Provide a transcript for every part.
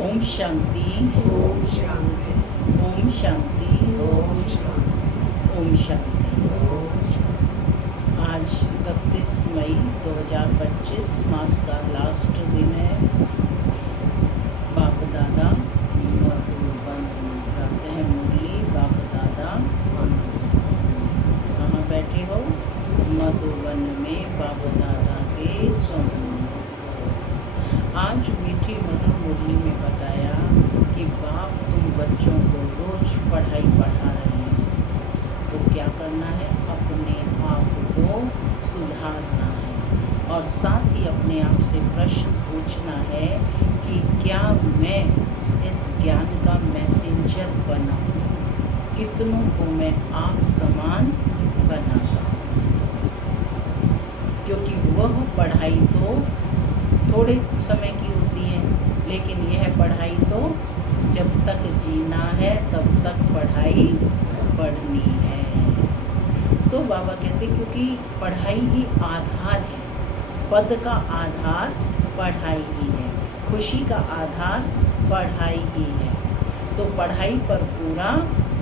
ओम शांति, ओम शांति, ओम शांति, ओम शांति, ओम शांति। ओम शांति। आज 31 मई 2025 मास का लास्ट दिन है। बाप दादा मधुबन, गाते हैं मुरली। बाप दादा मधुबन, कहाँ बैठे हो? मधुबन में बाप दादा के सम्मुख। आज मीठी मधुर मुरली में बताया कि बाप तुम बच्चों को रोज पढ़ाई पढ़ा रहे हैं, तो क्या करना है? अपने आप को सुधारना है और साथ ही अपने आप से प्रश्न पूछना है कि क्या मैं इस ज्ञान का मैसेंजर बना हूँ? कितनों को मैं आप समान बनाता हूँ? क्योंकि वह पढ़ाई तो थोड़े समय की होती है, लेकिन यह पढ़ाई तो जब तक जीना है तब तक पढ़ाई पढ़नी है। तो बाबा कहते क्योंकि पढ़ाई ही आधार है, पद का आधार पढ़ाई ही है, खुशी का आधार पढ़ाई ही है। तो पढ़ाई पर पूरा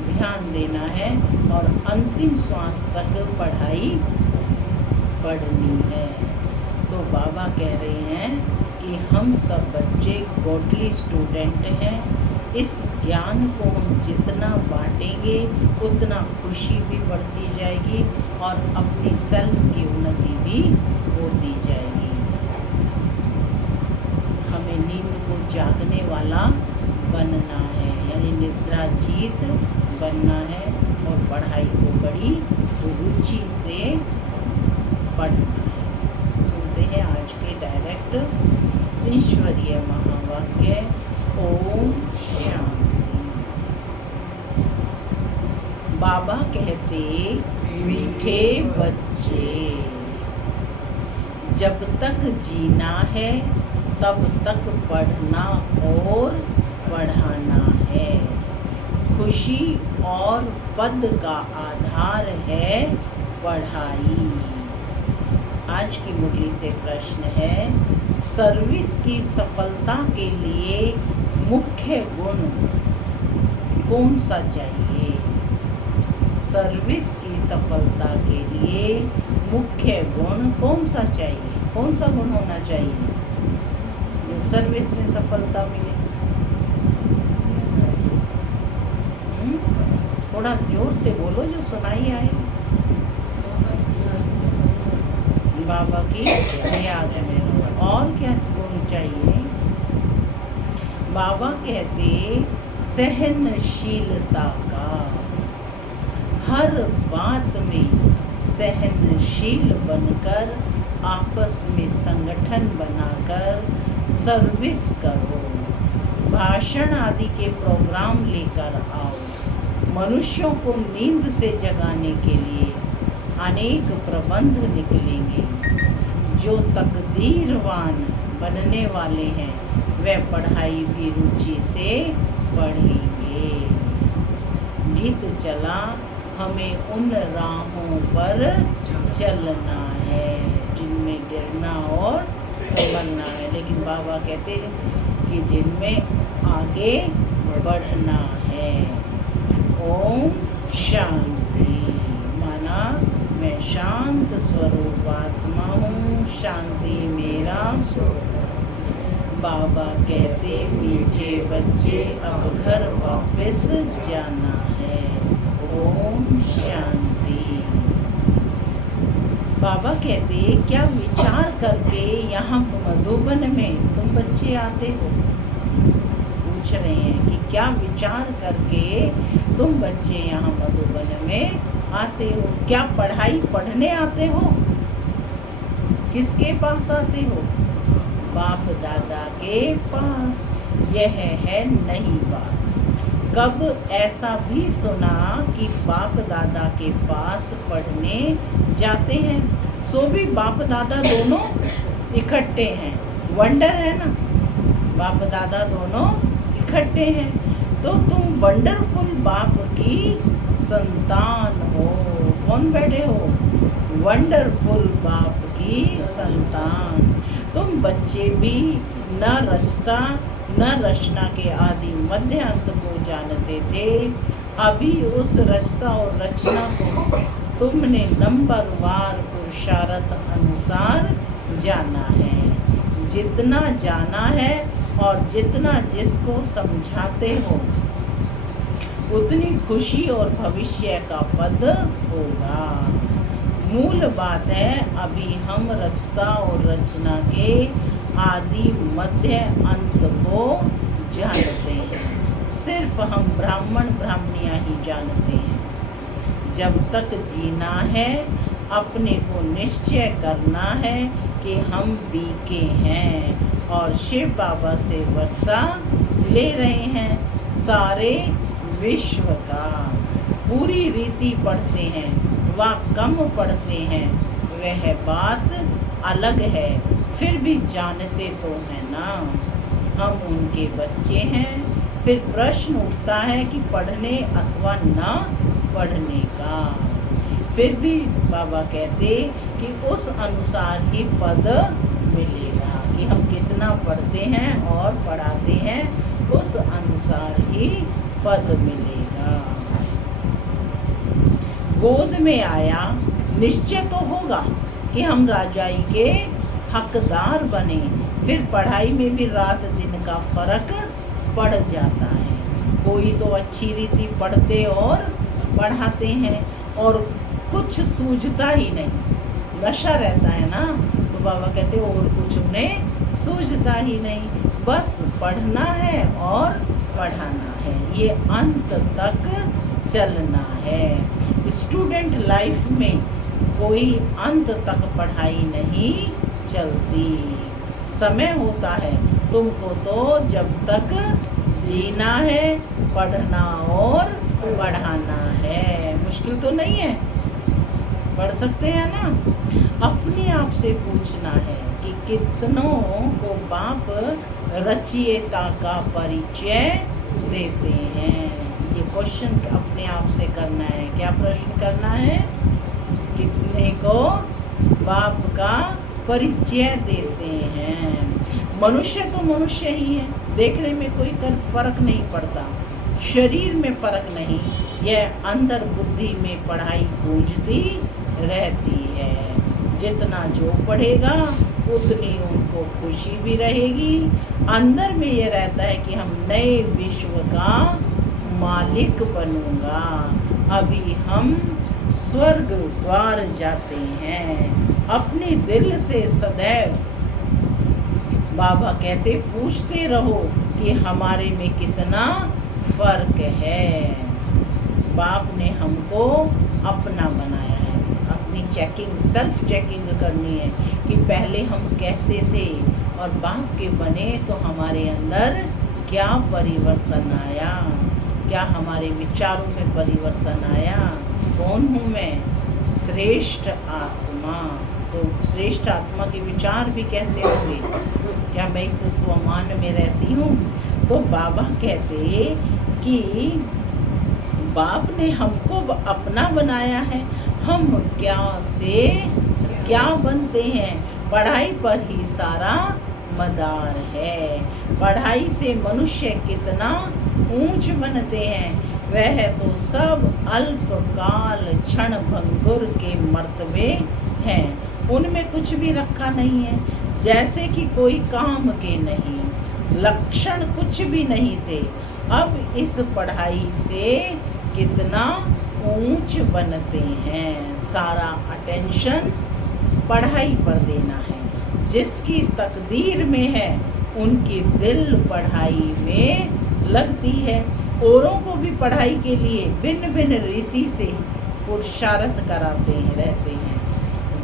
ध्यान देना है और अंतिम श्वास तक पढ़ाई पढ़नी है। तो बाबा कह रहे हैं कि हम सब बच्चे गॉडली स्टूडेंट हैं। इस ज्ञान को हम जितना बांटेंगे उतना खुशी भी बढ़ती जाएगी और अपनी सेल्फ की उन्नति भी होती जाएगी। हमें नींद को जागने वाला बनना है, यानी निद्रा जीत बनना है और पढ़ाई को बड़ी रुचि से पढ़ना है। सुनते हैं आज के डायरेक्ट ईश्वरीय महावाक्य। ओम शांति। बाबा कहते मीठे बच्चे, जब तक जीना है तब तक पढ़ना और पढ़ाना है। खुशी और पद का आधार है पढ़ाई। आज की मुरली से प्रश्न है, सर्विस की सफलता के लिए मुख्य गुण कौन सा चाहिए? सर्विस की सफलता के लिए मुख्य गुण कौन सा चाहिए? कौन सा गुण होना चाहिए जो सर्विस में सफलता मिले? थोड़ा जोर से बोलो जो सुनाई आए। बाबा की याद में और क्या गुण चाहिए? बाबा कहते सहनशीलता का, हर बात में सहनशील बनकर आपस में संगठन बनाकर सर्विस करो। भाषण आदि के प्रोग्राम लेकर आओ। मनुष्यों को नींद से जगाने के लिए अनेक प्रबंध निकलेंगे। जो तकदीरवान बनने वाले हैं वे पढ़ाई भी रुचि से पढ़ेंगे। गीत चला, हमें उन राहों पर चलना है जिनमें गिरना और संभलना है, लेकिन बाबा कहते हैं कि जिनमें आगे बढ़ना है। ओम शांति। माना मैं शांत स्वरूप आत्मा हूँ, शांति मेरा बाबा कहते मीठे बच्चे अब घर वापस जाना है। ओम शांति। बाबा कहते क्या विचार करके यहाँ मधुबन में तुम बच्चे आते हो? पूछ रहे हैं कि क्या विचार करके तुम बच्चे यहाँ मधुबन में आते हो? क्या पढ़ाई पढ़ने आते हो? किसके पास आते हो? बाप दादा के पास। यह है नई बात। कब ऐसा भी सुना कि बाप दादा के पास पढ़ने जाते हैं? सो भी बाप दादा दोनों इकट्ठे हैं। वंडर है ना, बाप दादा दोनों इकट्ठे हैं। तो तुम वंडरफुल बाप की संतान हो। कौन बैठे हो? वंडरफुल बाप की संतान। तुम बच्चे भी न रचता न रचना के आदि मध्य अंत को जानते थे। अभी उस रचता और रचना को तुमने नंबरवार पुरुषार्थ अनुसार जाना है। जितना जाना है और जितना जिसको समझाते हो उतनी खुशी और भविष्य का पद होगा। मूल बात है, अभी हम रचता और रचना के आदि मध्य अंत को जानते हैं। सिर्फ हम ब्राह्मण ब्राह्मणियाँ ही जानते हैं। जब तक जीना है अपने को निश्चय करना है कि हम बीके हैं और शिव बाबा से वर्षा ले रहे हैं सारे विश्व का। पूरी रीति पढ़ते हैं व कम पढ़ते हैं वह बात अलग है, फिर भी जानते तो हैं ना, हम उनके बच्चे हैं। फिर प्रश्न उठता है कि पढ़ने अथवा न पढ़ने का। फिर भी बाबा कहते कि उस अनुसार ही पद मिलेगा, कि हम कितना पढ़ते हैं और पढ़ाते हैं उस अनुसार ही पद मिलेगा। गोद में आया निश्चय तो होगा कि हम राजाई के हकदार बने। फिर पढ़ाई में भी रात दिन का फर्क पड़ जाता है। कोई तो अच्छी रीति पढ़ते और पढ़ाते हैं और कुछ सूझता ही नहीं, नशा रहता है ना, तो बाबा कहते और कुछ उन्हें सूझता ही नहीं, बस पढ़ना है और पढ़ाना है, ये अंत तक चलना है। स्टूडेंट लाइफ में कोई अंत तक पढ़ाई नहीं चलती। समय होता है तुमको तो जब तक जीना है, पढ़ना और पढ़ाना है। मुश्किल तो नहीं है, पढ़ सकते हैं ना। अपने आप से पूछना है कि कितनों को बाप रचयिता का परिचय देते हैं। ये क्वेश्चन अपने आप से करना है। क्या प्रश्न करना है? कितने को बाप का परिचय देते हैं। मनुष्य तो मनुष्य ही है, देखने में कोई फर्क नहीं पड़ता, शरीर में फर्क नहीं, यह अंदर बुद्धि में पढ़ाई गूंजती रहती है। जितना जो पढ़ेगा उतनी उनको खुशी भी रहेगी। अंदर में ये रहता है कि हम नए विश्व का मालिक बनूंगा। अभी हम स्वर्ग द्वार जाते हैं। अपने दिल से सदैव बाबा कहते पूछते रहो कि हमारे में कितना फर्क है। बाप ने हमको अपना बनाया है। अपनी चेकिंग, सेल्फ चेकिंग करनी है कि पहले हम कैसे थे और बाप के बने तो हमारे अंदर क्या परिवर्तन आया, क्या हमारे विचारों में परिवर्तन आया। कौन हूँ मैं? श्रेष्ठ आत्मा। तो श्रेष्ठ आत्मा के विचार भी कैसे होंगे? क्या मैं इस स्वमान में रहती हूँ? तो बाबा कहते कि बाप ने हमको अपना बनाया है, हम क्या से क्या बनते हैं। पढ़ाई पर ही सारा मदार है। पढ़ाई से मनुष्य कितना ऊंच बनते हैं, वह तो सब अल्पकाल क्षण भंगुर के मर्तबे हैं। उनमें कुछ भी रखा नहीं है, जैसे कि कोई काम के नहीं, लक्षण कुछ भी नहीं थे। अब इस पढ़ाई से कितना ऊंच बनते हैं। सारा अटेंशन पढ़ाई पर देना है। जिसकी तकदीर में है उनकी दिल पढ़ाई में लगती है। औरों को भी पढ़ाई के लिए भिन्न भिन्न रीति से पुरुषार्थ कराते हैं रहते हैं।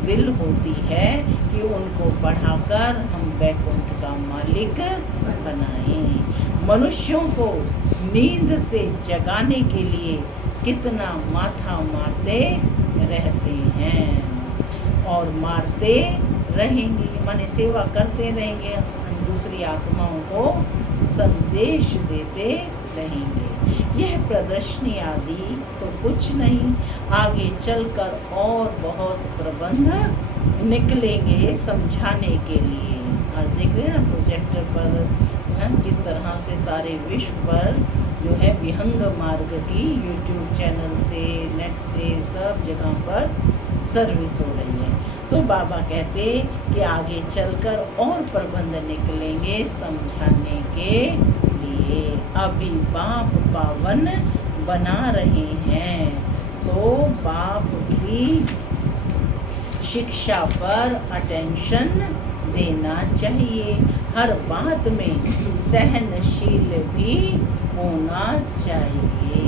दिल होती है कि उनको पढ़ाकर हम वैकुंठ का मालिक बनाएं। मनुष्यों को नींद से जगाने के लिए कितना माथा मारते रहते हैं और मारते रहेंगे, माने सेवा करते रहेंगे, दूसरी आत्माओं को संदेश देते रहेंगे। यह प्रदर्शनी आदि तो कुछ नहीं, आगे चलकर और बहुत प्रबंध निकलेंगे समझाने के लिए। आज देख रहे हैं ना प्रोजेक्टर पर किस तरह से सारे विश्व पर जो है विहंग मार्ग की यूट्यूब चैनल से, नेट से, सब जगह पर सर्विस हो रही है। तो बाबा कहते कि आगे चलकर और प्रबंध निकलेंगे समझाने के लिए। अभी बाप पावन बना रहे हैं, तो बाप की शिक्षा पर अटेंशन देना चाहिए। हर बात में सहनशील भी होना चाहिए।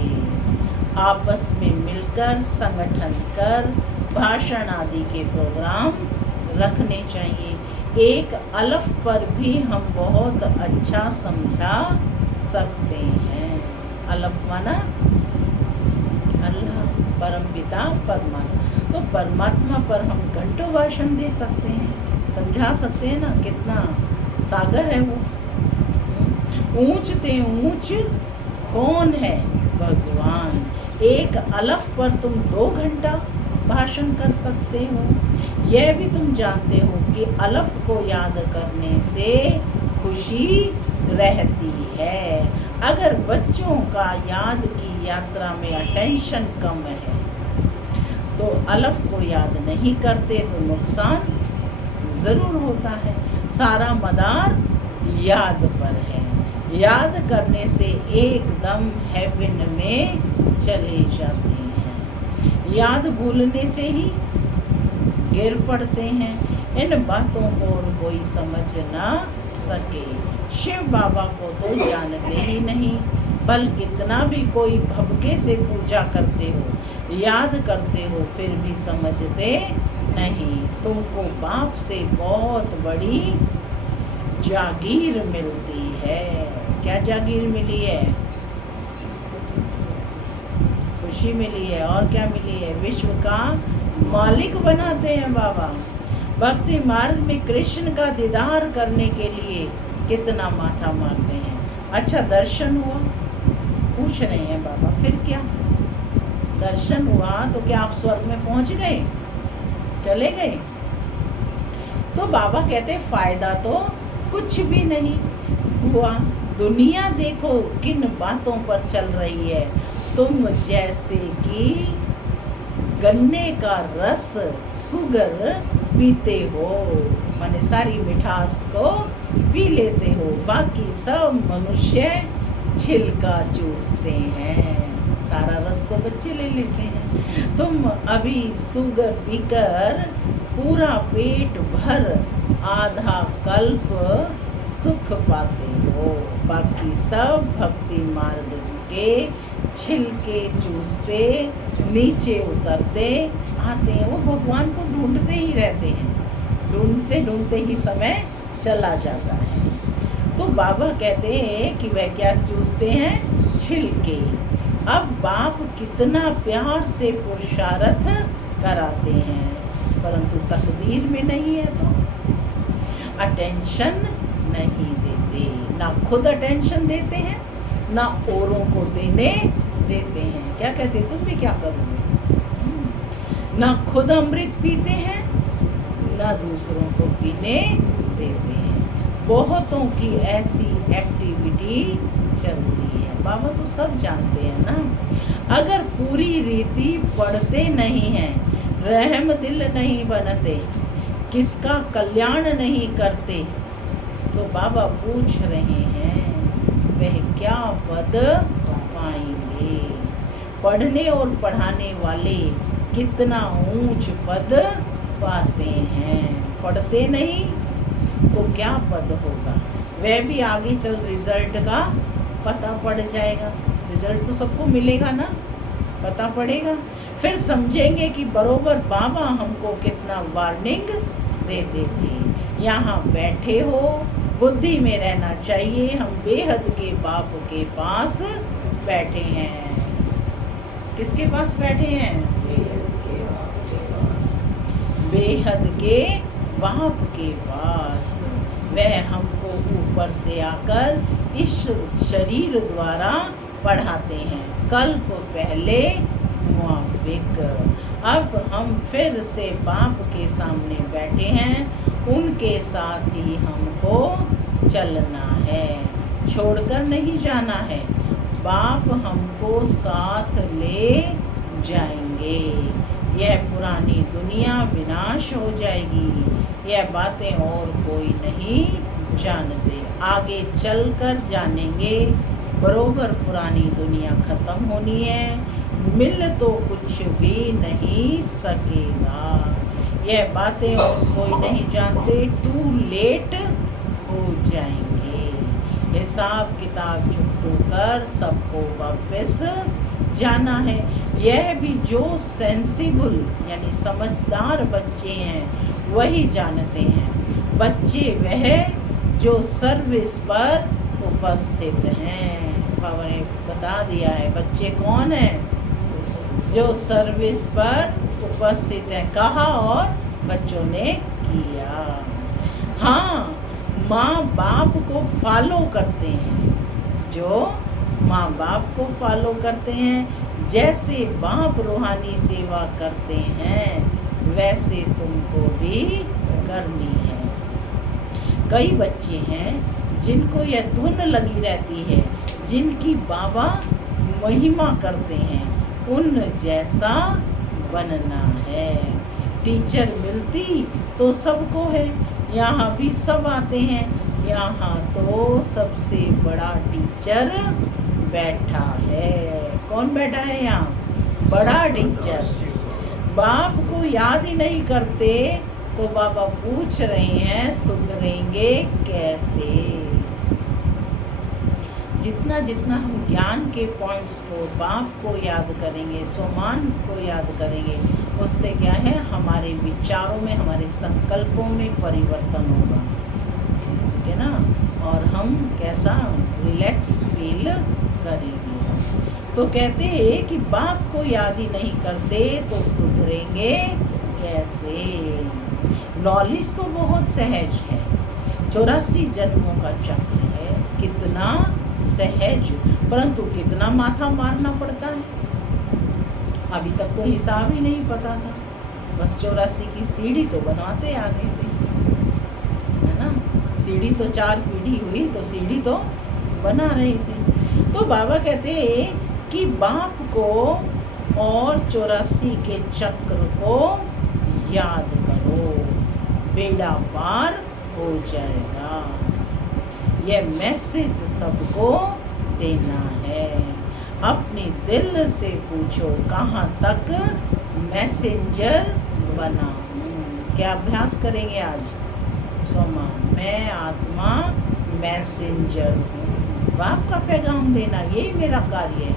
आपस में मिलकर संगठन कर भाषण आदि के प्रोग्राम रखने चाहिए। एक अलफ पर भी हम बहुत अच्छा समझा सकते हैं। अलफ माना अल्लाह, परमपिता, परमात्मा। तो परमात्मा पर हम घंटों भाषण दे सकते हैं, समझा सकते हैं ना। कितना सागर है वो। ऊंच ते ऊंच कौन है? भगवान। एक अलफ पर तुम 2 घंटा भाषण कर सकते हो। यह भी तुम जानते हो कि अलफ को याद करने से खुशी रहती है। अगर बच्चों का याद की यात्रा में अटेंशन कम है तो अलफ को याद नहीं करते तो नुकसान ज़रूर होता है। सारा मदार याद पर है। याद करने से एकदम हेवन में चले जाते हैं। याद भूलने से ही गिर पड़ते हैं। इन बातों को और कोई समझ ना सके। शिव बाबा को तो जानते ही नहीं, बल कितना भी कोई भवके से पूजा करते हो, याद करते हो, फिर भी समझते नहीं। तुमको बाप से बहुत बड़ी जागीर मिलती है। क्या जागीर मिली है? खुशी मिली है। और क्या मिली है? विश्व का मालिक बनाते हैं बाबा। भक्ति मार्ग में कृष्ण का दीदार करने के लिए कितना माथा मारते हैं। अच्छा दर्शन हुआ, पूछ रहे हैं बाबा, फिर क्या? दर्शन हुआ तो क्या आप स्वर्ग में पहुंच गए, चले गए? तो बाबा कहते फायदा तो कुछ भी नहीं हुआ। दुनिया देखो किन बातों पर चल रही है। तुम जैसे कि गन्ने का रस सुगर पीते हो, माने सारी मिठास को पी लेते हो, बाकी सब मनुष्य छिलका चूसते हैं। सारा रस तो बच्चे ले लेते हैं। तुम अभी सुगर पीकर पूरा पेट भर आधा कल्प सुख पाते हो, बाकी सब भक्ति मार्ग के छिलके चूसते नीचे उतरते आते हैं। वो भगवान को ढूंढते ही रहते हैं, ढूंढते ढूंढते ही समय चला जाता है। तो बाबा कहते हैं कि वह क्या चूसते हैं? छिलके। अब बाप कितना प्यार से पुरुषार्थ कराते हैं, परंतु तकदीर में नहीं है तो अटेंशन नहीं देते। ना खुद अटेंशन देते हैं, ना औरों को देने देते हैं। क्या कहते हैं? तुम भी क्या करोगे? ना खुद अमृत पीते हैं, ना दूसरों को पीने देते हैं। बहुतों की ऐसी एक्टिविटी चलती है। बाबा तो सब जानते हैं ना। अगर पूरी रीति पढ़ते नहीं हैं, रहम दिल नहीं बनते, किसका कल्याण नहीं करते, तो बाबा पूछ रहे हैं वह क्या पद पाएंगे। पढ़ने और पढ़ाने वाले कितना ऊंच पद पाते हैं। पढ़ते नहीं तो क्या पद होगा? वह भी आगे चल रिजल्ट का पता पड़ जाएगा। रिजल्ट तो सबको मिलेगा ना, पता पड़ेगा। फिर समझेंगे कि बरोबर बाबा हमको कितना वार्निंग देते थे। यहाँ बैठे हो, बुद्धि में रहना चाहिए। हम बेहद के बाप के पास बैठे हैं। किसके पास बैठे हैं? बेहद के बाप के पास। वह हमको ऊपर से आकर इस शरीर द्वारा पढ़ाते हैं, कल्प पहले मुआफिक। अब हम फिर से बाप के सामने बैठे हैं उनके साथ ही हमको चलना है, छोड़कर नहीं जाना है। बाप हमको साथ ले जाएंगे। यह पुरानी दुनिया विनाश हो जाएगी। यह बातें और कोई नहीं जानते। आगे चलकर जानेंगे। बरोबर पुरानी दुनिया खत्म होनी है। मिल तो कुछ भी नहीं सकेगा। यह बातें और कोई नहीं जानते। टू लेट हो जाएंगे। हिसाब किताब छुट्टू कर सबको वापस जाना है। यह भी जो सेंसिबल यानी समझदार बच्चे हैं वही जानते हैं। बच्चे वह जो सर्विस पर उपस्थित हैं। बाबा ने बता दिया है बच्चे कौन हैं, जो सर्विस पर उपस्थित हैं। कहा और बच्चों ने किया। हाँ, माँ बाप को फॉलो करते हैं, जो माँ बाप को फॉलो करते हैं। जैसे बाप रूहानी सेवा करते हैं वैसे तुमको भी करनी है। कई बच्चे हैं जिनको यह धुन लगी रहती है, जिनकी बाबा महिमा करते हैं, उन जैसा बनना है। टीचर मिलती तो सबको है, यहाँ भी सब आते हैं। यहाँ तो सबसे बड़ा टीचर बैठा है। कौन बैठा है यहाँ? बड़ा टीचर। बाप को याद ही नहीं करते तो बाबा पूछ रहे हैं सुधरेंगे कैसे। जितना जितना हम ज्ञान के पॉइंट्स को, बाप को याद करेंगे, स्वमान को याद करेंगे, उससे क्या है, हमारे विचारों में, हमारे संकल्पों में परिवर्तन होगा, ठीक है ना। और हम कैसा रिलैक्स फील करेंगे। तो कहते हैं कि बाप को याद ही नहीं करते तो सुधरेंगे कैसे। नॉलेज तो बहुत सहज है, 84 जन्मों का चक्र है, कितना सहज, परंतु कितना माथा मारना पड़ता है। अभी तक तो हिसाब ही नहीं पता था, बस 84 की सीढ़ी तो बनवाते आ गए थे, है ना। सीढ़ी तो 4 पीढ़ी हुई तो सीढ़ी तो बना रहे थे। तो बाबा कहते हैं कि बाप को और 84 के चक्र को याद करो, बेड़ा पार हो जाएगा। यह मैसेज सबको देना है। अपने दिल से पूछो कहाँ तक मैसेंजर बना हूँ। क्या अभ्यास करेंगे आज? स्वमान, मैं आत्मा मैसेंजर हूँ। बाप का पैगाम देना, यही मेरा कार्य है।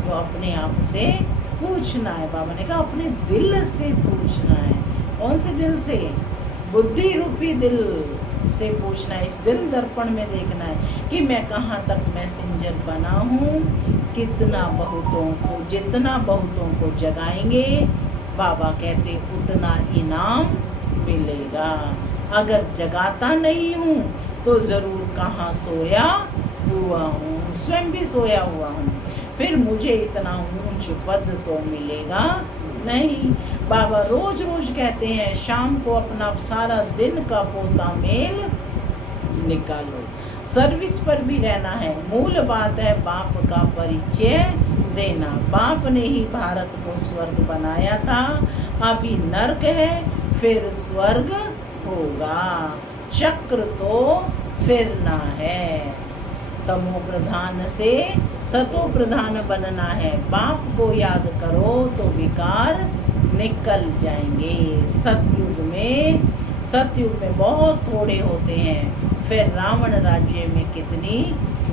तो अपने आप से पूछना है। बाबा ने कहा अपने दिल से पूछना है। कौन से दिल से? बुद्धि रूपी दिल से पूछना है। इस दिल दर्पण में देखना है कि मैं कहाँ तक मैसेंजर बना हूँ। कितना बहुतों को, जितना बहुतों को जगाएंगे, बाबा कहते उतना इनाम मिलेगा। अगर जगाता नहीं हूँ तो ज़रूर कहाँ सोया हुआ हूँ, स्वयं भी सोया हुआ हूँ, फिर मुझे इतना ऊंच पद तो मिलेगा नहीं। बाबा रोज रोज कहते हैं शाम को अपना सारा दिन का पोता मेल निकालो, सर्विस पर भी रहना है। मूल बात है बाप का परिचय देना। बाप ने ही भारत को स्वर्ग बनाया था, अभी नर्क है, फिर स्वर्ग होगा। चक्र तो फिरना है। तमो प्रधान से सतो प्रधान बनना है। बाप को याद करो तो विकार निकल जाएंगे। सतयुग में बहुत थोड़े होते हैं, फिर रावण राज्य में कितनी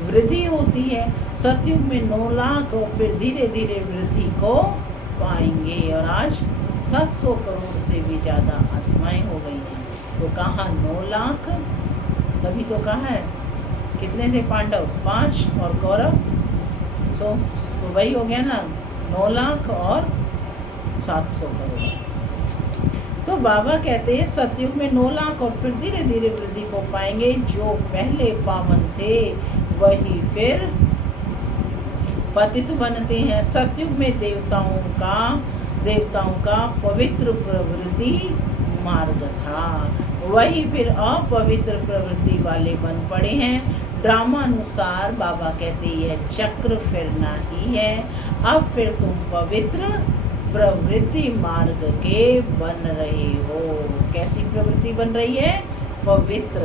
वृद्धि होती है। सतयुग में 9 लाख और फिर धीरे धीरे वृद्धि को पाएंगे। और आज 700 करोड़ से भी ज़्यादा आत्माएं हो गई हैं। तो कहाँ 9 लाख, तभी तो कहा है कितने थे पांडव? 5 और कौरव 100, तो वही हो गया ना 9 लाख और 700 करोड़। तो बाबा कहते हैं सतयुग में 9 लाख और फिर धीरे धीरे वृद्धि को पाएंगे। जो पहले पावन थे वही फिर पतित बनते हैं। सतयुग में देवताओं का पवित्र प्रवृत्ति मार्ग था। वही फिर अपवित्र प्रवृत्ति वाले बन पड़े हैं। ड्रामा अनुसार बाबा कहते यह चक्र फिरना ही है। अब फिर तुम पवित्र प्रवृत्ति मार्ग के बन रहे हो। कैसी प्रवृत्ति बन रही है? पवित्र।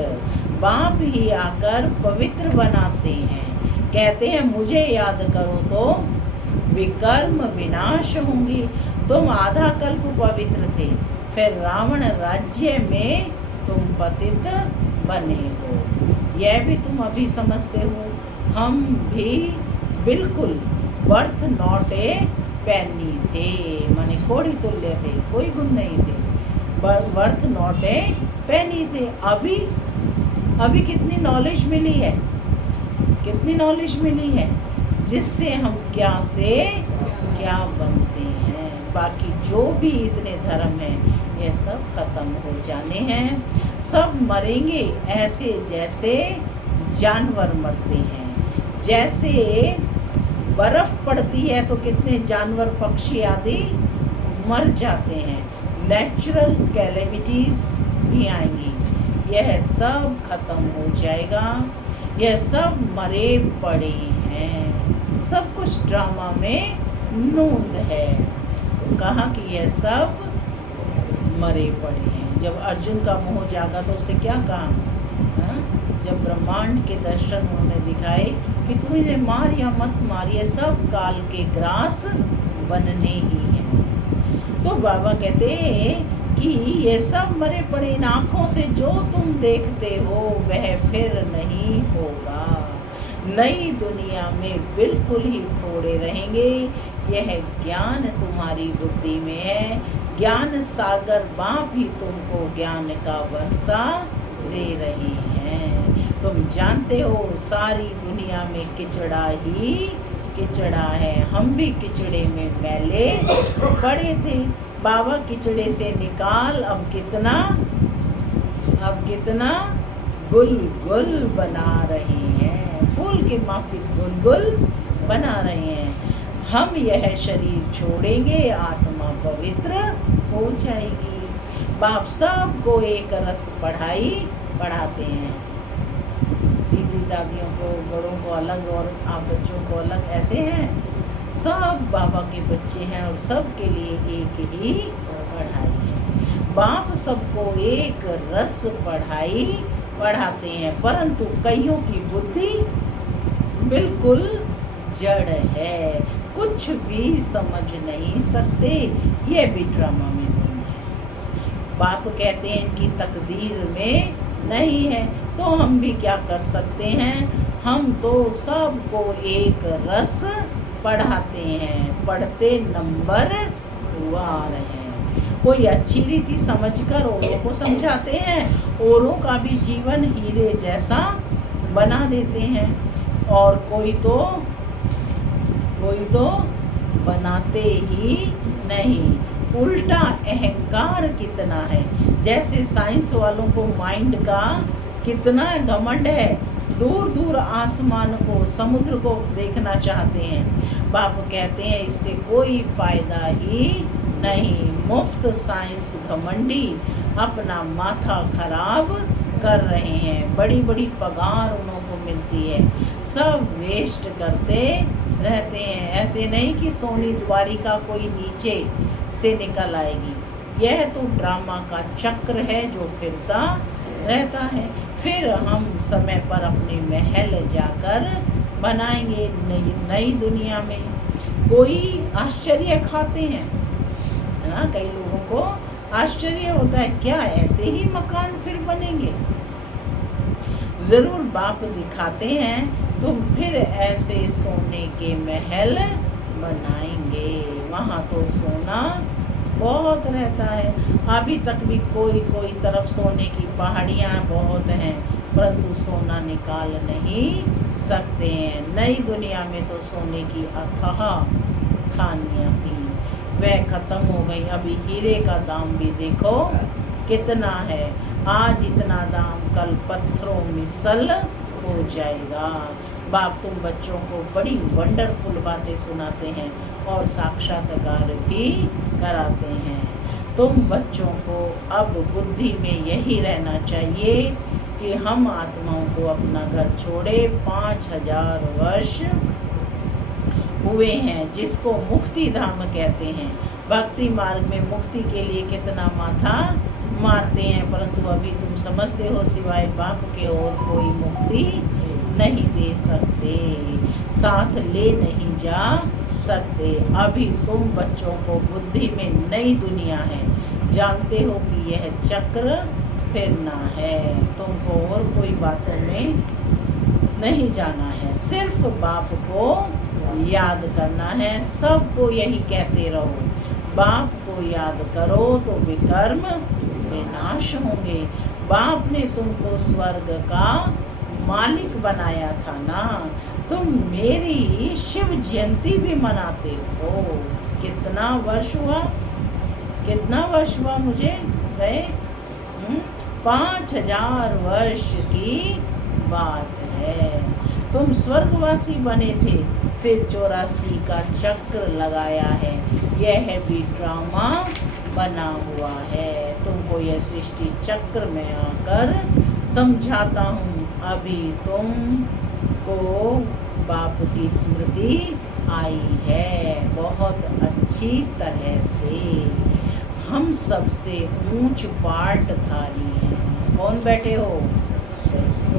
बाप ही आकर पवित्र बनाते हैं। कहते हैं मुझे याद करो तो विकर्म विनाश होंगे। तुम आधा कल्प पवित्र थे, फिर रावण राज्य में तुम पतित बने हो। यह भी तुम अभी समझते हो। हम भी बिल्कुल वर्थ नॉट ए पेनी थे, माने कोड़ी तुल्य थे, कोई गुण नहीं थे। वर्थ नॉट ए पेनी थे। अभी कितनी नॉलेज मिली है, कितनी नॉलेज मिली है, जिससे हम क्या से क्या बनते हैं। बाकी जो भी इतने धर्म हैं ये सब खत्म हो जाने हैं। सब मरेंगे ऐसे जैसे जानवर मरते हैं। जैसे बर्फ पड़ती है तो कितने जानवर पक्षी आदि मर जाते हैं। नेचुरल कैलेमिटीज भी आएंगी, यह सब खत्म हो जाएगा। यह सब मरे पड़े हैं। सब कुछ ड्रामा में नूंद है। तो कहा कि यह सब मरे पड़े हैं। जब अर्जुन का मोह जागा तो उससे क्या कहा? जब ब्रह्मांड के दर्शन उन्होंने दिखाए कि तू इन्हें मार या मत मार, ये सब काल के ग्रास बनने ही हैं। तो बाबा कहते कि ये सब मरे पड़े, इन आँखों से जो तुम देखते हो वह फिर नहीं होगा। नई दुनिया में बिल्कुल ही थोड़े रहेंगे। यह ज्ञान तुम्हारी बुद्धि में है। ज्ञान सागर बाप ही तुमको ज्ञान का वर्षा दे रही हैं। तुम जानते हो सारी दुनिया में किचड़ा ही किचड़ा है। हम भी किचड़े में मैले पड़े थे। बाबा किचड़े से निकाल अब कितना गुल गुल बना रहे हैं। फूल के माफिक गुल गुल बना रहे हैं। हम यह शरीर छोड़ेंगे, आत्मा पवित्र हो जाएगी। बाप सबको एक रस पढ़ाते हैं। दीदी दादियों को, बड़ों को अलग और आप बच्चों को अलग, ऐसे हैं। सब बाबा के बच्चे हैं और सबके लिए एक ही पढ़ाई है। बाप सबको एक रस पढ़ाते हैं, परंतु कईयों की बुद्धि बिल्कुल जड़ है, कुछ भी समझ नहीं सकते। ये भी ड्रामा में नूंद है। बाप कहते हैं इनकी तकदीर में नहीं है, तो हम भी क्या कर सकते हैं? हम तो सबको एक रस पढ़ाते हैं, पढ़ते नंबर वार हैं। कोई अच्छी रीति समझकर औरों को समझाते हैं, औरों का भी जीवन हीरे जैसा बना देते हैं। और कोई तो बनाते ही नहीं। उल्टा अहंकार कितना है। जैसे साइंस वालों को माइंड का कितना घमंड है, दूर दूर आसमान को, समुद्र को देखना चाहते हैं। बाप कहते हैं इससे कोई फायदा ही नहीं। मुफ्त साइंस घमंडी अपना माथा खराब कर रहे हैं। बड़ी बड़ी पगार उन्हों को मिलती है, सब वेस्ट करते रहते हैं। ऐसे नहीं कि सोनी द्वारिका कोई नीचे से निकल आएगी। यह तो ड्रामा का चक्र है जो फिरता रहता है। फिर हम समय पर अपने महल जाकर बनाएंगे नई दुनिया में। कोई आश्चर्य खाते हैं ना, कई लोगों को आश्चर्य होता है क्या ऐसे ही मकान फिर बनेंगे? जरूर बाप दिखाते हैं, तो फिर ऐसे सोने के महल बनाएंगे। वहाँ तो सोना बहुत रहता है। अभी तक भी कोई तरफ सोने की पहाड़ियाँ बहुत हैं, परंतु सोना निकाल नहीं सकते हैं। नई दुनिया में तो सोने की अथाह खानियाँ थी, वह खत्म हो गई। अभी हीरे का दाम भी देखो कितना है। आज इतना दाम, कल पत्थरों में सल हो जाएगा। बाप तुम बच्चों को बड़ी वंडरफुल बातें सुनाते हैं और साक्षात्कार भी कराते हैं। तुम बच्चों को अब बुद्धि में यही रहना चाहिए कि हम आत्माओं को अपना घर छोड़े 5000 वर्ष हुए हैं, जिसको मुक्ति धाम कहते हैं। भक्ति मार्ग में मुक्ति के लिए कितना माथा मारते हैं, परंतु अभी तुम समझते हो सिवाय बाप के और कोई मुक्ति नहीं दे सकते, साथ ले नहीं जा सकते। अभी तुम बच्चों को बुद्धि में नई दुनिया है, जानते हो कि यह चक्र फिरना है, तुमको और कोई बातों में नहीं जाना है, सिर्फ बाप को याद करना है। सबको यही कहते रहो, बाप को याद करो तो विकर्म विनाश होंगे। बाप ने तुमको स्वर्ग का मालिक बनाया था ना, तुम मेरी शिव जयंती भी मनाते हो। कितना वर्ष हुआ मुझे गए 5000 वर्ष की बात है। तुम स्वर्गवासी बने थे, फिर 84 का चक्र लगाया है, यह भी ड्रामा बना हुआ है। तुमको यह सृष्टि चक्र में आकर समझाता हूँ। अभी तुमको बाप की स्मृति आई है बहुत अच्छी तरह से। हम सबसे ऊंच पाठधारी हैं। कौन बैठे हो?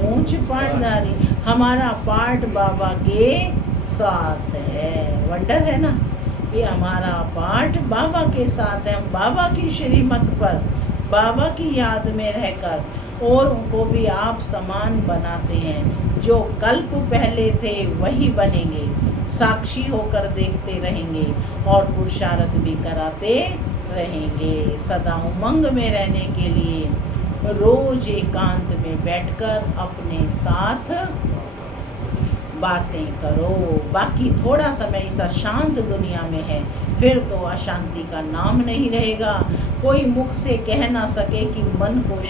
ऊंच पाठधारी। हमारा पाठ बाबा के साथ है। वंडर है ना, ये हमारा पाठ बाबा के साथ है। हम बाबा की श्रीमत पर, बाबा की याद में रहकर और उनको भी आप समान बनाते हैं। जो कल्प पहले थे वही बनेंगे, साक्षी होकर देखते रहेंगे और पुरुषार्थ भी कराते रहेंगे। सदा उमंग में रहने के लिए रोज एकांत में बैठकर अपने साथ बातें करो। बाकी थोड़ा समय इस अशांत दुनिया में है, फिर तो अशांति का नाम नहीं रहेगा। कोई मुख से कह ना सके कि मन की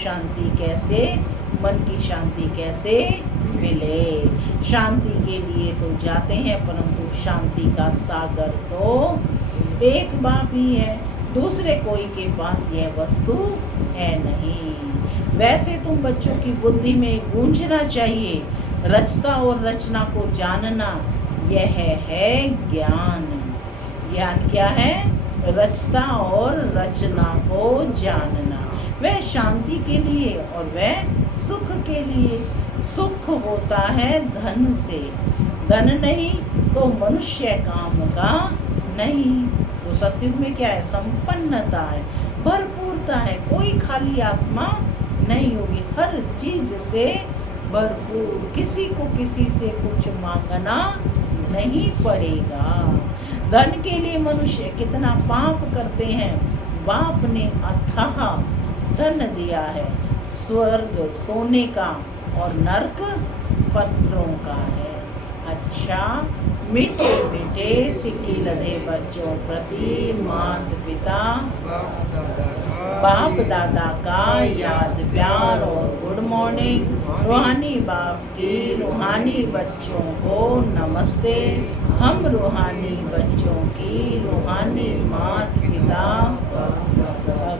शांति कैसे मिले। शांति के लिए तो जाते हैं, परंतु शांति का सागर तो एक बाप ही है, दूसरे कोई के पास यह वस्तु है नहीं। वैसे तुम बच्चों की बुद्धि में गूंजना चाहिए, रचता और रचना को जानना, यह है ज्ञान। ज्ञान क्या है? रचता और रचना को जानना। वह शांति के लिए और वह सुख के लिए। सुख होता है धन से, धन नहीं तो मनुष्य काम का नहीं। तो सतयुग में क्या है? संपन्नता है, भरपूरता है, कोई खाली आत्मा नहीं होगी, हर चीज से भरपूर। किसी को किसी से कुछ मांगना नहीं पड़ेगा। धन के लिए मनुष्य कितना पाप करते हैं। बाप ने अथाह धन दिया है, स्वर्ग सोने का और नरक पत्थरों का है। अच्छा, मीठे मीठे सिक्के लदे बच्चों प्रति माता पिता बाप दादा का याद प्यार और गुड मॉर्निंग। रूहानी बाप की रूहानी बच्चों को नमस्ते। हम रूहानी बच्चों की रूहानी माता पिता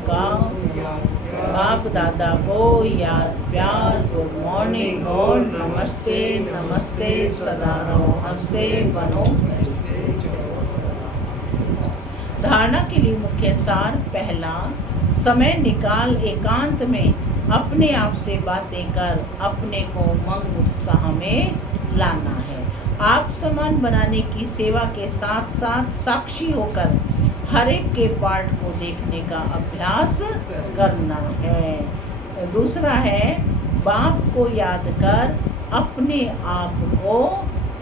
का बाप दादा को याद प्यार गुड मॉर्निंग और नमस्ते नमस्ते। सदा रहो हंसते बनो। धारणा के लिए मुख्य सार। पहला, समय निकाल एकांत में अपने आप से बातें कर अपने को उमंग उत्साह में लाना है। आप समान बनाने की सेवा के साथ साथ साक्षी होकर हर एक के पार्ट को देखने का अभ्यास करना है। दूसरा है, बाप को याद कर अपने आप को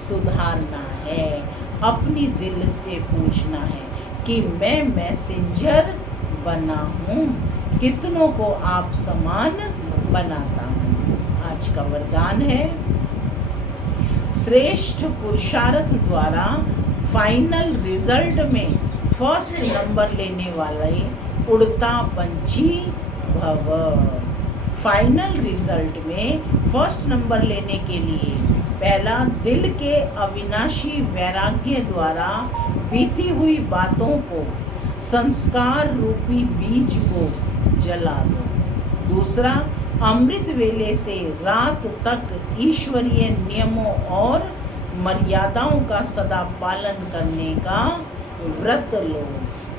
सुधारना है। अपनी दिल से पूछना है कि मैं मैसेंजर बना हूँ, कितनों को आप समान बनाता हूँ। आज का वरदान है, श्रेष्ठ पुरुषार्थ द्वारा फाइनल रिजल्ट में फर्स्ट नंबर लेने वाले उड़ता पंछी भव। फाइनल रिजल्ट में फर्स्ट नंबर लेने के लिए पहला, दिल के अविनाशी वैराग्य द्वारा बीती हुई बातों को संस्कार रूपी बीज को जला दो। दूसरा, अमृत वेले से रात तक ईश्वरीय नियमों और मर्यादाओं का सदा पालन करने का व्रत लो।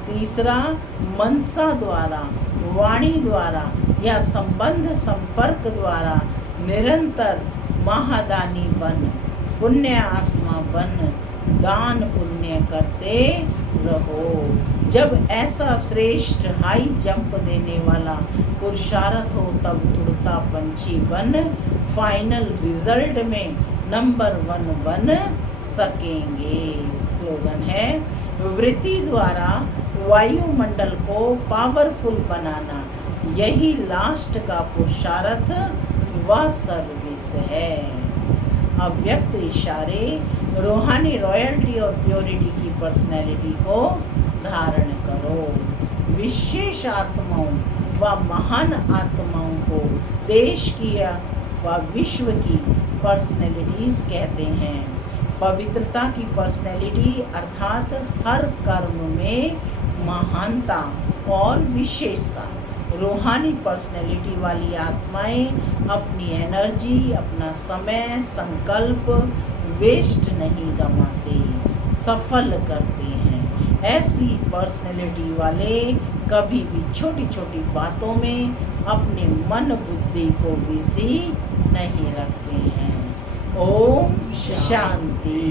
तीसरा, मनसा द्वारा, वाणी द्वारा या संबंध संपर्क द्वारा निरंतर महादानी बन, पुण्य आत्मा बन, दान पुण्य करते रहो। जब ऐसा श्रेष्ठ हाई जंप देने वाला पुरुषार्थ हो तब उड़ता पंछी बन फाइनल रिजल्ट में नंबर 1 बन सकेंगे। स्लोगन है, वृत्ति द्वारा वायुमंडल को पावरफुल बनाना, यही लास्ट का पुरुषार्थ व सर्विस है। अव्यक्त इशारे रूहानी रॉयल्टी और प्योरिटी की पर्सनैलिटी को धारण करो। विशेष आत्माओं व महान आत्माओं को देश की व विश्व की पर्सनैलिटीज कहते हैं। पवित्रता की पर्सनैलिटी अर्थात हर कर्म में महानता और विशेषता। रूहानी पर्सनैलिटी वाली आत्माएं अपनी एनर्जी, अपना समय, संकल्प वेस्ट नहीं गंवाते, सफल करते हैं। ऐसी पर्सनैलिटी वाले कभी भी छोटी छोटी बातों में अपने मन बुद्धि को बिजी नहीं रखते हैं। ओम शांति।